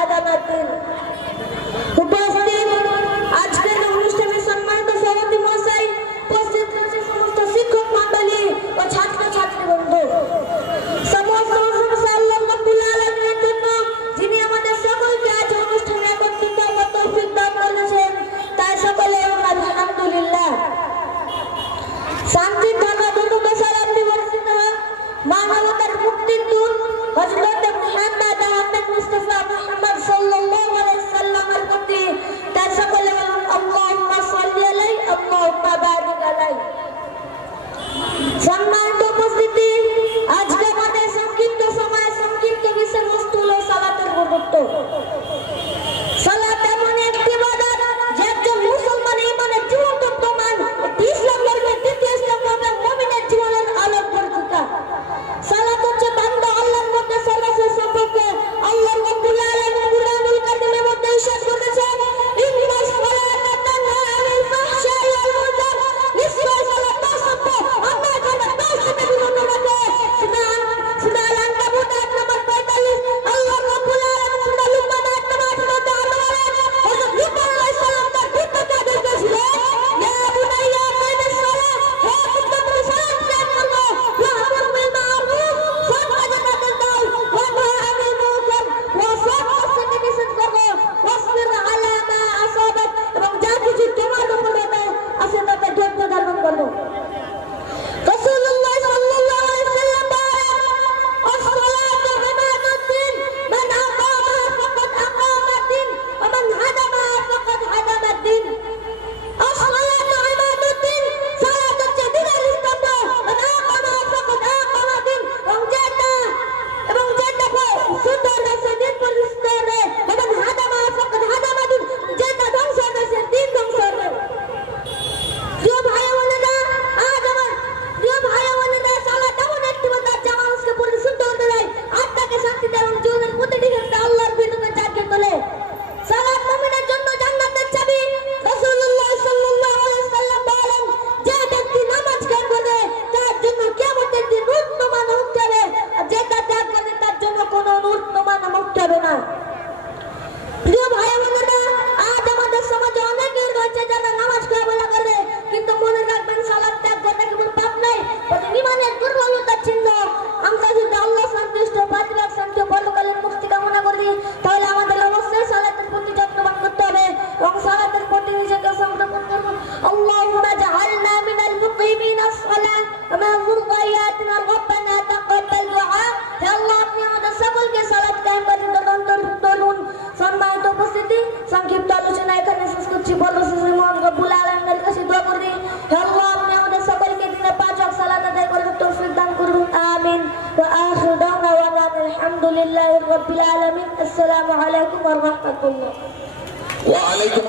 هدم الدين উপস্থিত আজকের অনুষ্ঠানে সম্মানিত সভাপতি মহাশয়, উপস্থিত রয়েছে সমস্ত শিক্ষক মণ্ডলী ও ছাত্রছাত্রী বন্ধু। সমস্ত প্রশংসা আল্লাহ রাব্বুল আলামিনের জন্য, যিনি আমাদের সকলকে আজ অনুষ্ঠানে একত্রিত হওয়ার তৌফিক দান করেছেন, তাই সকলে আলহামদুলিল্লাহ। শান্তির ধারা দ্রুত সালাম দিবসিত মানবতার মুক্তির দূত হযরত মুহাম্মদ আহমদ মুস্তাফা মুহাম্মদ সাল্লাল্লাহু আলাইহি সাল্লামের প্রতি তার সকলে আল্লাহুম্মা সাল্লি আলাইহি আল্লাহুম্মা বারিক আলাইহি। সম্মানিত উপস্থিতি, আজকে আমাদের সংক্ষিপ্ত সময় সংক্ষিপ্ত বিষয়বস্তু হলো সালাতের গুরুত্ব। সালাত এমন একটি ইবাদত যে একজন মুসলমান ইমানের জীবন্ত প্রমাণ, ইসলাম ধর্মের দ্বিতীয় ইসলাম ধর্মের মুমিনের জীবনের আলোক পরিচিতা। সালাত হচ্ছে বান্দা আল্লাহর মধ্যে সালাতের সম্পর্কে আল্লাহ রাব্বুল আলামিন কুরআনুল কারীমের মধ্যে ইরশাদ করেছেন, ইন্না সালাতা তানহা আনিল ফাহশাই ওয়াল মুনকার। নিশ্চয় সালাত দাসত্ব আমরা এখানে দাস থেকে বিরত রাখে। সূরা আল-আনকাবুত আয়াত নম্বর 45 আল্লাহ রাব্বুল আলামিন সূরা লুকমান আয়াত নম্বর 18 বলেন, হযরত লুকমান আলাইহিস সালাম তার পুত্রকে আদেশ দিয়েছিলেন, ইয়া বুনাইয়া আকিমিস সালাহ, হে পুত্র তুমি সালাত কায়েম করো, ওয়া আমর বিল মা'রুফ, সৎ কাজে আদেশ দাও, ওয়া নাহি আনিল মুনকার, অসৎ কাজ থেকে নিষেধ করো, ওয়াসবির আলা মা আসাবাক, এবং যা কিছু তোমার উপরে আসে তাতে ধৈর্য ধারণ করো। রাসূলুল্লাহ সাল্লাল্লাহু আলাইহি ওয়াসাল্লাম বলেন, আস-সালাতু ইমাদুদ্দিন, মান আকামাহা ফাকাদ আকামাদ্দিন, ওয়া মান হাদামাহা ফাকাদ হাদামাদ্দিন। আস-সালাতু ইমাদুদ্দিন, সালাত হচ্ছে দ্বীনের স্তম্ভ, মান আকামাহা ফাকাদ আকামাদ্দিন, এবং যেটা সুন্দর আছে দিন প্রতিষ্ঠিত হবে, ওয়া মান হাদামাহা ফাকাদ হাদামাদ্দিন, যেটা ধ্বংস আছে দিন ধ্বংস হবে। প্রিয় ভাই বোনেরা, আজ আমার প্রিয় ভাই বোনেরা, সালাত এমন একটি ইবাদত যা মানুষকে পরিশুদ্ধ করে দেয়, আত্মাকে শান্তি দেয় এবং জীবনের প্রতিটি ক্ষেত্রে আল্লাহর ভীতিতে জাগিয়ে তোলে। সালাত মুমিনের জন্য জান্নাতের চাবি। রাসূলুল্লাহ সাল্লাল্লাহু আলাইহি ওয়াসাল্লাম বলেন, যে ব্যক্তি নামাজ কায়েম করবে তার জন্য কিয়ামতের দিন নূর নমানো উঠতে হবে, আর যে তা ত্যাগ করবে তার জন্য কোনো নূর নমানো উঠতে হবে না। প্রিয় ভাই বোনেরা, আজ আমাদের সমাজে অনেকেই রয়েছে যারা নামাজ কায়েম করে, কিন্তু মনে রাখবেন সালাত ত্যাগ করা কেবল পাপ নয়, বরং ঈমানের দুর্বলতার চিহ্ন। আমরা যদি আল্লাহ সন্তুষ্ট, পারিবারিক শান্তি ও পরকালীন মুক্তি কামনা করি, তাহলে আমাদের অবশ্যই সালাতের প্রতি যত্নবান করতে হবে এবং সালাতের প্রতি নিজেকে সমর্পণ করব। আল্লাহুম্মা জাআলনা মিনাল মুকিমিনাস সালাত ওয়া মিনাল মুরদায়াতিনা রাব্বানা তাকাব্বাল দুআ। হে আল্লাহ, আপনি আমাদের সকলকে সালাত কায়েমকারীদের অন্তর্ভুক্ত করুন। সম্মানিত উপস্থিতি, সংক্ষিপ্ত আলোচনা এখানে শেষ করছি। বর্ষশেষে মহান রব্বুল আলামিনের কাছে দোয়া করি, হে আল্লাহ, আপনি আমাদের সকলকে দিনে 5 ওয়াক্ত সালাত আদায় করার তৌফিক দান করুন। আমিন। ওয়া আখিরু দাওয়ানা আলহামদুলিল্লাহি রাব্বিল আলামিন। আসসালামু আলাইকুম ওয়া রাহমাতুল্লাহ। ওয়া আলাইকুম